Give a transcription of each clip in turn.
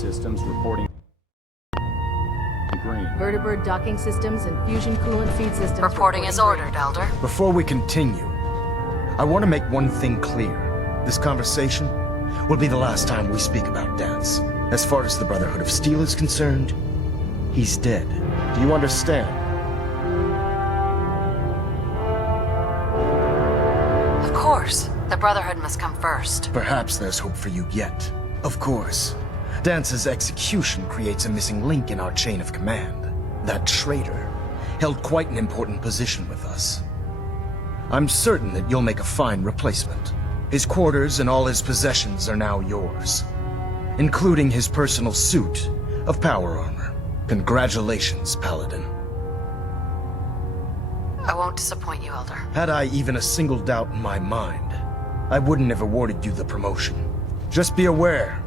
systems reporting green. Vertibird docking systems and fusion coolant feed systems Reporting as green. ordered, Elder. Before we continue, I want to make one thing clear. This conversation will be the last time we speak about Dance. As far as the Brotherhood of Steel is concerned, he's dead. Do you understand? Of course. The Brotherhood must come first. Perhaps there's hope for you yet. Of course. Dance's execution creates a missing link in our chain of command. That traitor held quite an important position with us. I'm certain that you'll make a fine replacement. His quarters and all his possessions are now yours, including his personal suit of power armor. Congratulations, Paladin. I won't disappoint you, Elder. Had I even a single doubt in my mind, I wouldn't have awarded you the promotion. Just be aware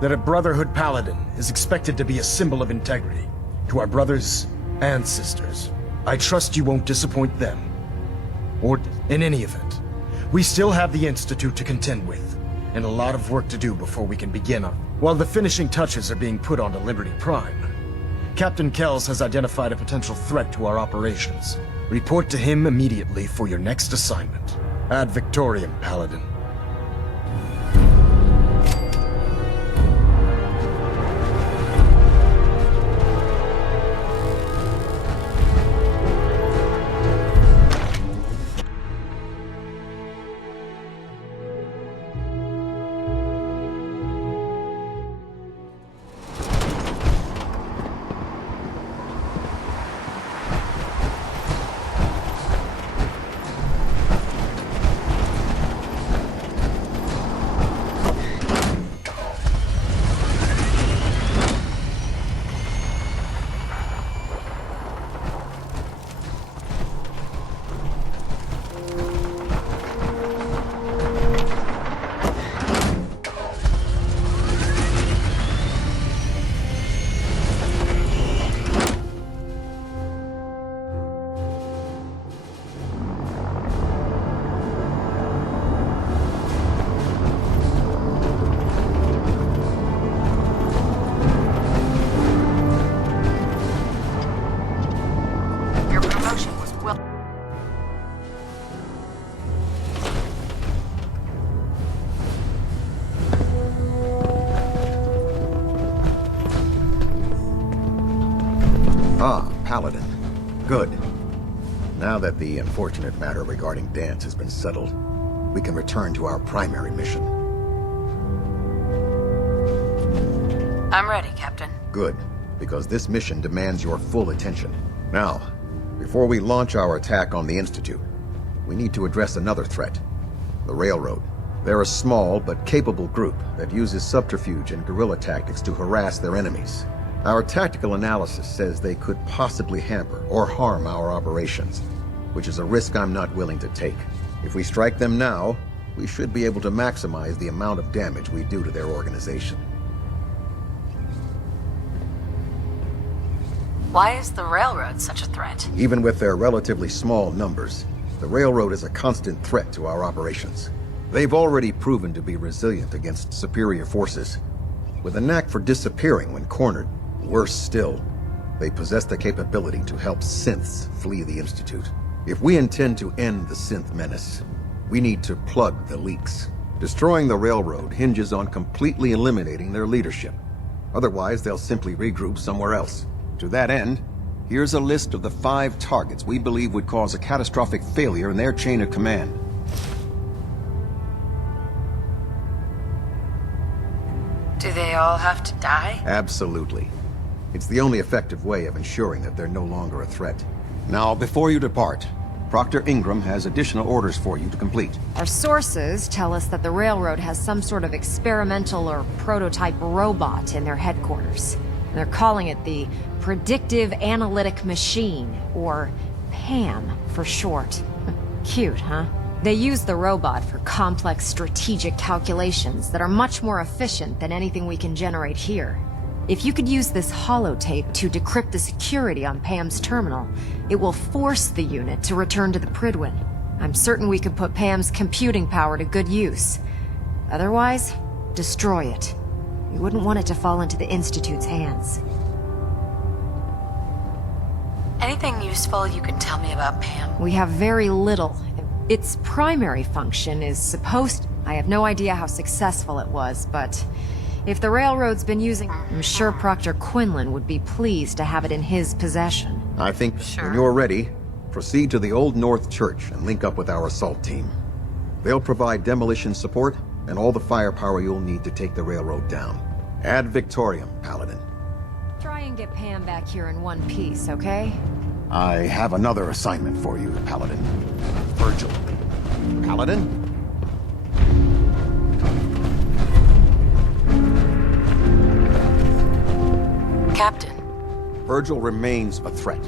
that a Brotherhood Paladin is expected to be a symbol of integrity to our brothers and sisters. I trust you won't disappoint them. Or, in any event, we still have the Institute to contend with, and a lot of work to do before we can begin on. While the finishing touches are being put onto Liberty Prime, Captain Kells has identified a potential threat to our operations. Report to him immediately for your next assignment. Ad Victoriam, Paladin. Ah, Paladin. Good. Now that the unfortunate matter regarding Dance has been settled, we can return to our primary mission. I'm ready, Captain. Good, because this mission demands your full attention. Now, before we launch our attack on the Institute, we need to address another threat. The Railroad. They're a small but capable group that uses subterfuge and guerrilla tactics to harass their enemies. Our tactical analysis says they could possibly hamper or harm our operations, which is a risk I'm not willing to take. If we strike them now, we should be able to maximize the amount of damage we do to their organization. Why is the Railroad such a threat? Even with their relatively small numbers, the Railroad is a constant threat to our operations. They've already proven to be resilient against superior forces, with a knack for disappearing when cornered. Worse still, they possess the capability to help synths flee the Institute. If we intend to end the synth menace, we need to plug the leaks. Destroying the Railroad hinges on completely eliminating their leadership. Otherwise, they'll simply regroup somewhere else. To that end, here's a list of the 5 targets we believe would cause a catastrophic failure in their chain of command. Do they all have to die? Absolutely. It's the only effective way of ensuring that they're no longer a threat. Now, before you depart, Proctor Ingram has additional orders for you to complete. Our sources tell us that the Railroad has some sort of experimental or prototype robot in their headquarters. And they're calling it the Predictive Analytic Machine, or PAM for short. Cute, huh? They use the robot for complex strategic calculations that are much more efficient than anything we can generate here. If you could use this holotape to decrypt the security on Pam's terminal, it will force the unit to return to the Pridwin. I'm certain we could put Pam's computing power to good use. Otherwise, destroy it. We wouldn't want it to fall into the Institute's hands. Anything useful you can tell me about Pam? We have very little. Its primary function is supposed... I have no idea how successful it was, but... if the Railroad's been using... I'm sure Proctor Quinlan would be pleased to have it in his possession. I think Sure. when you're ready, proceed to the Old North Church and link up with our assault team. They'll provide demolition support and all the firepower you'll need to take the railroad down. Ad Victoriam, Paladin. Try and get Pam back here in one piece, okay? I have another assignment for you, Paladin. Virgil. Paladin? Captain. Virgil remains a threat.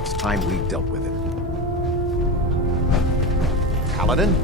It's time we dealt with him. Paladin?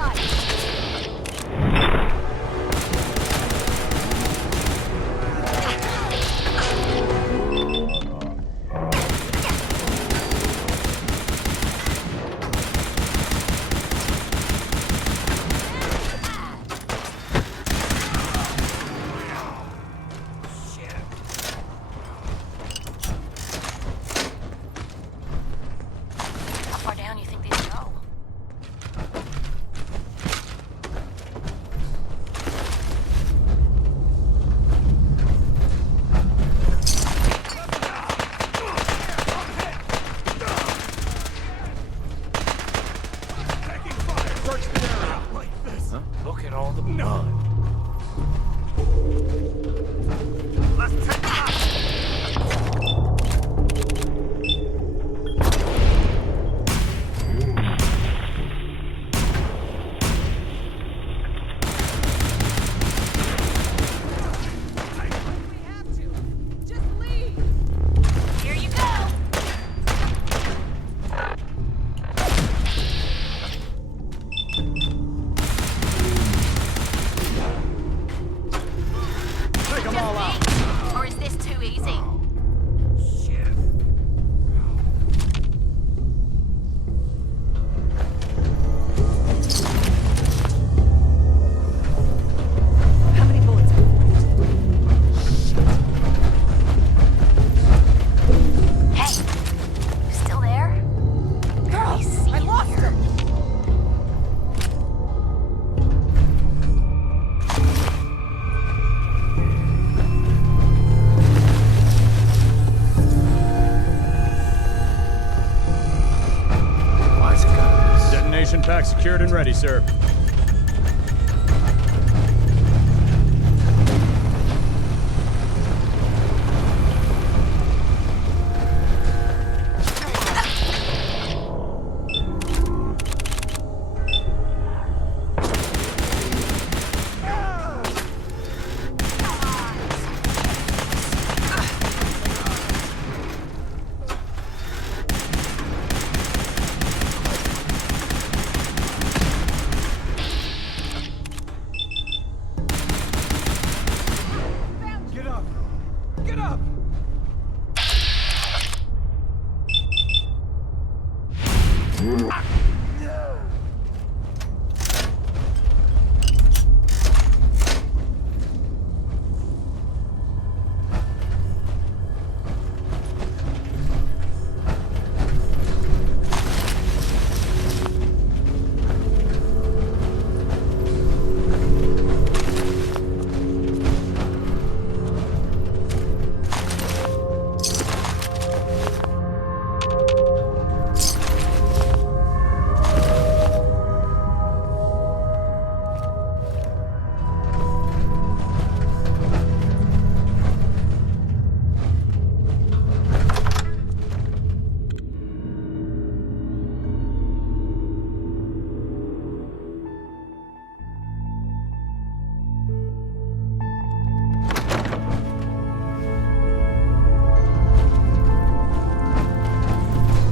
How far down you think these go? Look at all the blood. Let's take them out. Here you go! Take them all out. Or is this too easy? How many bullets? Hey! You still there? Girl, I lost her! Why's it got this? Detonation pack secured and ready, sir. Get up! Get up!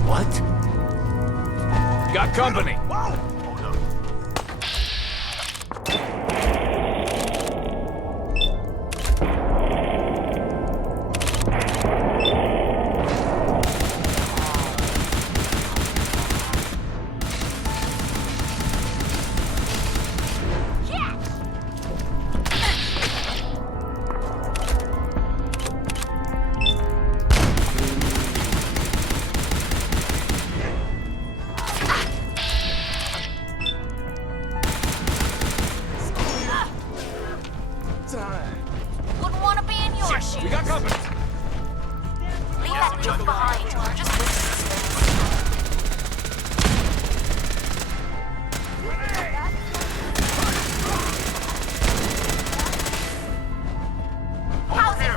What? Got company. Wouldn't want to be in your shoes. We got company. Leave that junk behind. We're just How's it?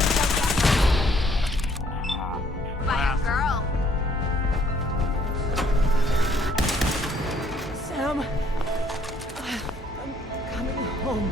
By a girl. Sam, I'm coming home.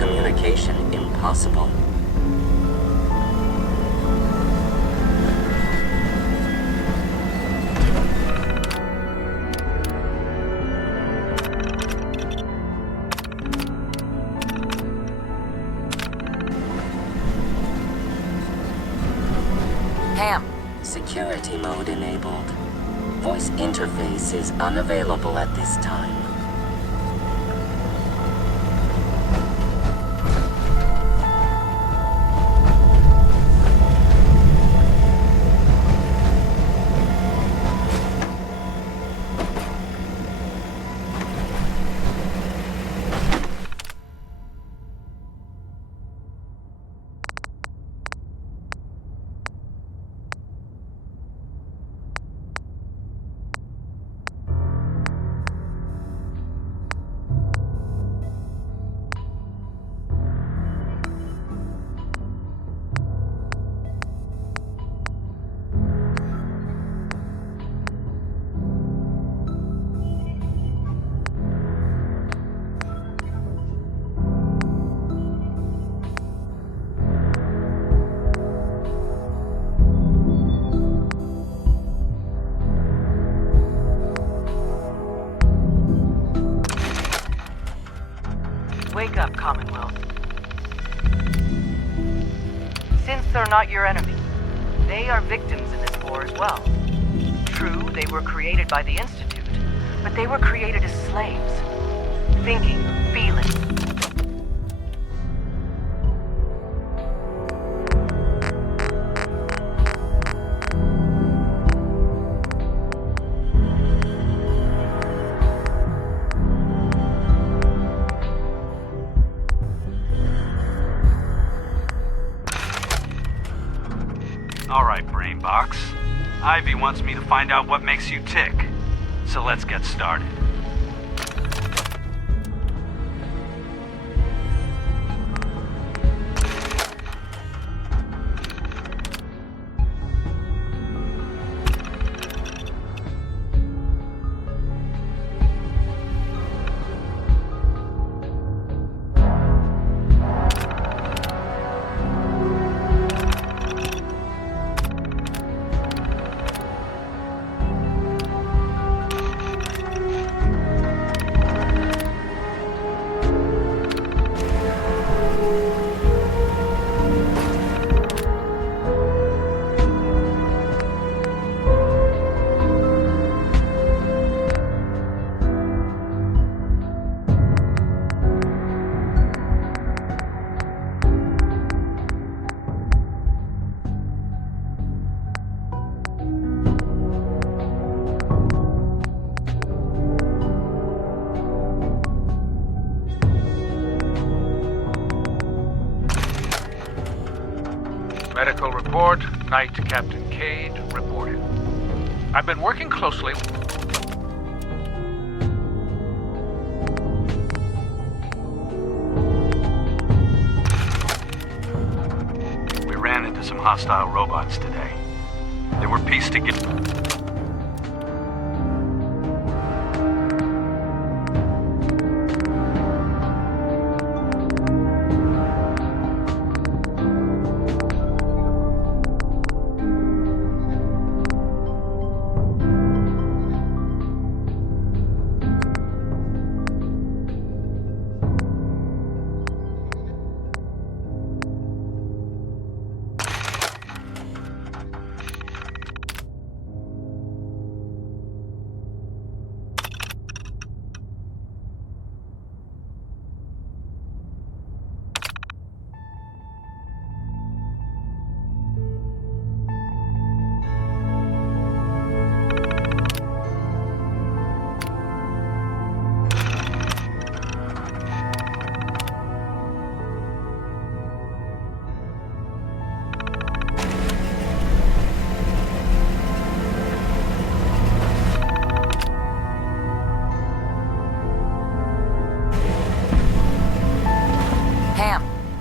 Communication impossible. Ham. Security mode enabled. Voice interface is unavailable at this time. Wake up, Commonwealth. Since they're not your enemy, they are victims in this war as well. True, they were created by the Institute, but they were created as slaves. Thinking, feeling. All right, Brainbox. Ivy wants me to find out what makes you tick. So let's get started. Medical report, Knight Captain Cade reported. I've been working closely. We ran into some hostile robots today. They were pieced together.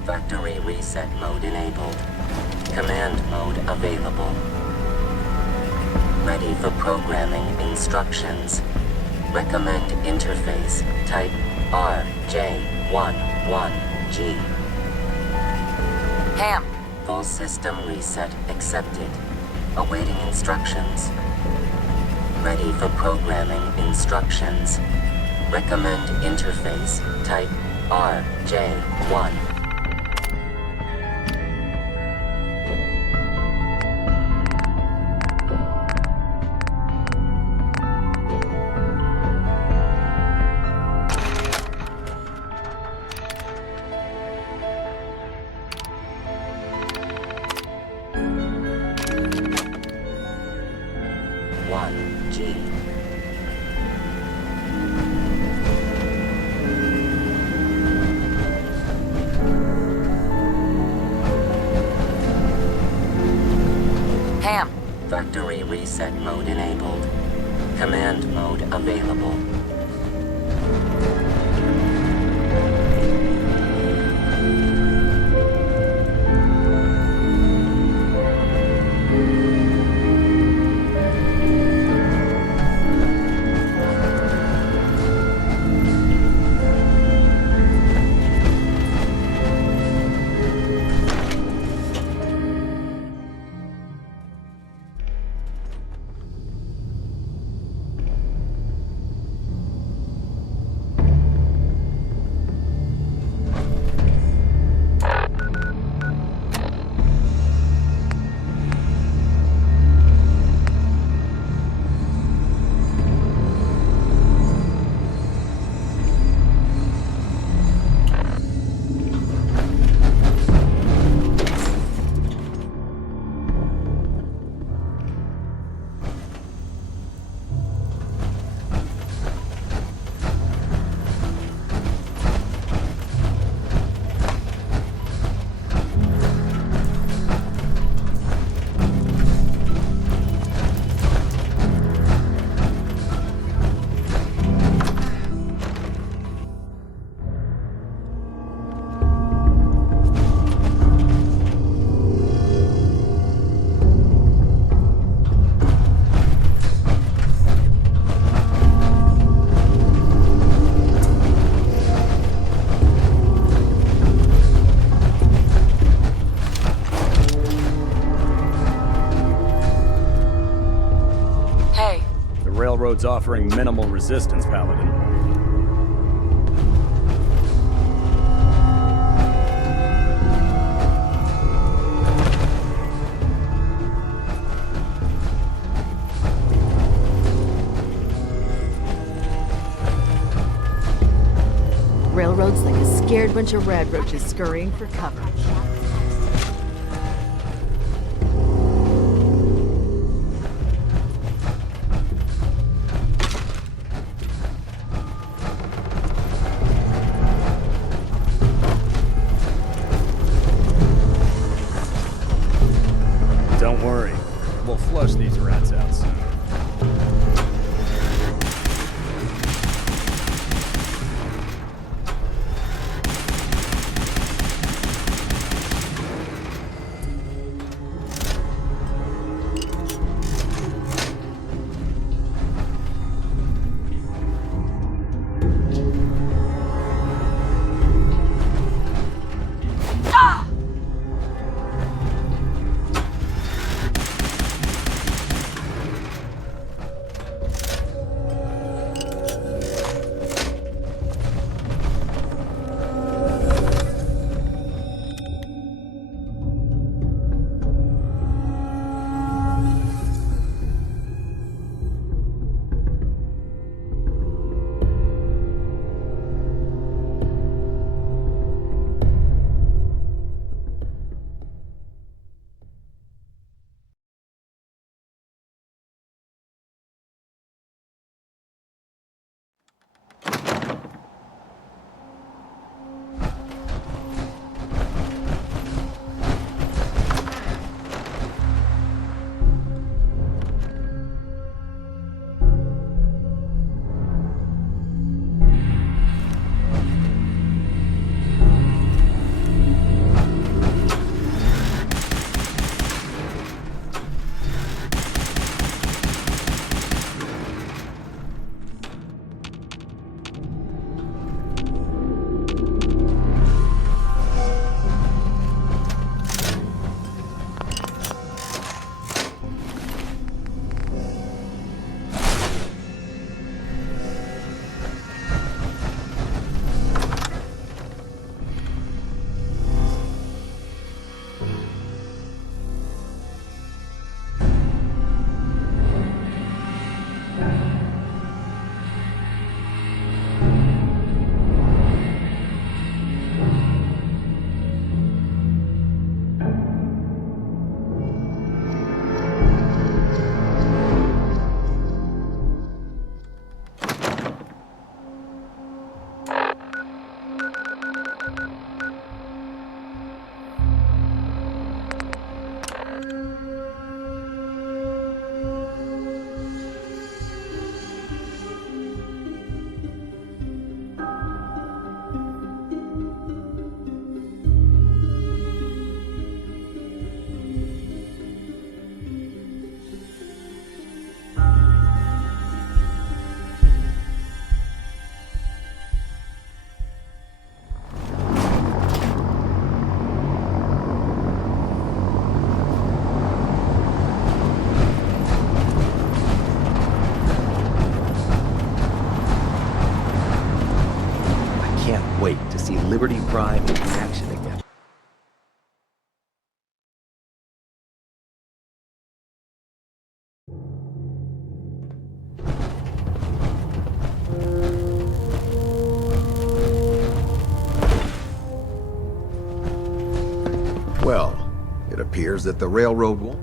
Factory reset mode enabled. Command mode available. Ready for programming instructions. Recommend interface type RJ11. 1G. Ham, Full system reset accepted. Awaiting instructions. Ready for programming instructions. Recommend interface type RJ1. Ham, Factory reset mode enabled. Command mode available. Railroad's offering minimal resistance, Paladin. Railroad's like a scared bunch of red roaches scurrying for cover. Don't worry. We'll flush these rats out soon. Well, it appears that the railroad won't.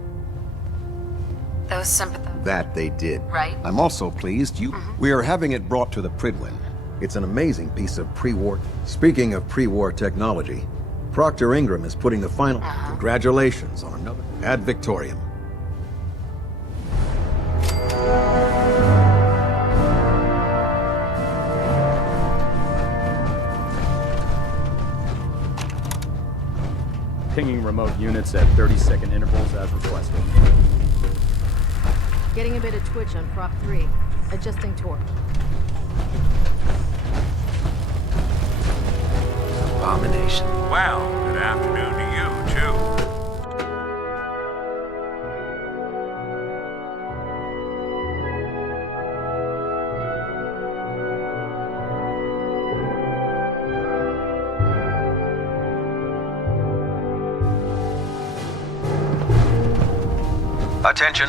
Those sympathizers. That they did. Right. I'm also pleased we are having it brought to the Pridwin. It's an amazing piece of pre-war. Speaking of pre-war technology, Proctor Ingram is putting the final. Congratulations on another ad Victoriam. Pinging remote units at 30-second intervals as requested. Getting a bit of twitch on prop 3. Adjusting torque. Abomination. Well, good afternoon to you, too. Attention.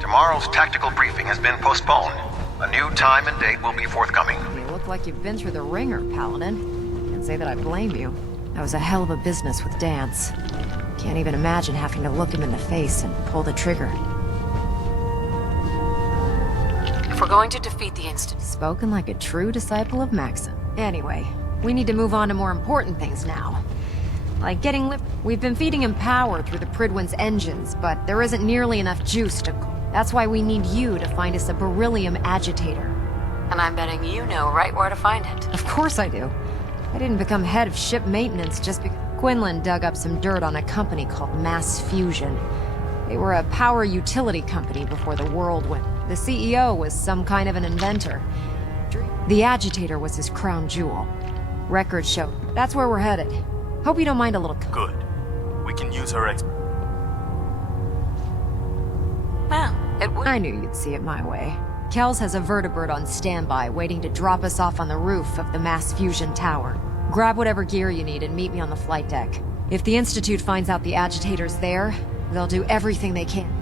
Tomorrow's tactical briefing has been postponed. A new time and date will be forthcoming. You look like you've been through the ringer, Paladin. Can't say that I blame you. That was a hell of a business with Dance. Can't even imagine having to look him in the face and pull the trigger. If we're going to defeat the Institute... Spoken like a true disciple of Maxim. Anyway, we need to move on to more important things now. Like getting We've been feeding him power through the Pridwin's engines, but there isn't nearly enough juice to... That's why we need you to find us a beryllium agitator. And I'm betting you know right where to find it. Of course I do. I didn't become head of ship maintenance just because... Quinlan dug up some dirt on a company called Mass Fusion. They were a power utility company before the world went. The CEO was some kind of an inventor. The agitator was his crown jewel. Records show. That's where we're headed. Hope you don't mind a little... Good. We can use our Well, it would... I knew you'd see it my way. Kells has a vertibird on standby, waiting to drop us off on the roof of the Mass Fusion Tower. Grab whatever gear you need and meet me on the flight deck. If the Institute finds out the agitator's there, they'll do everything they can.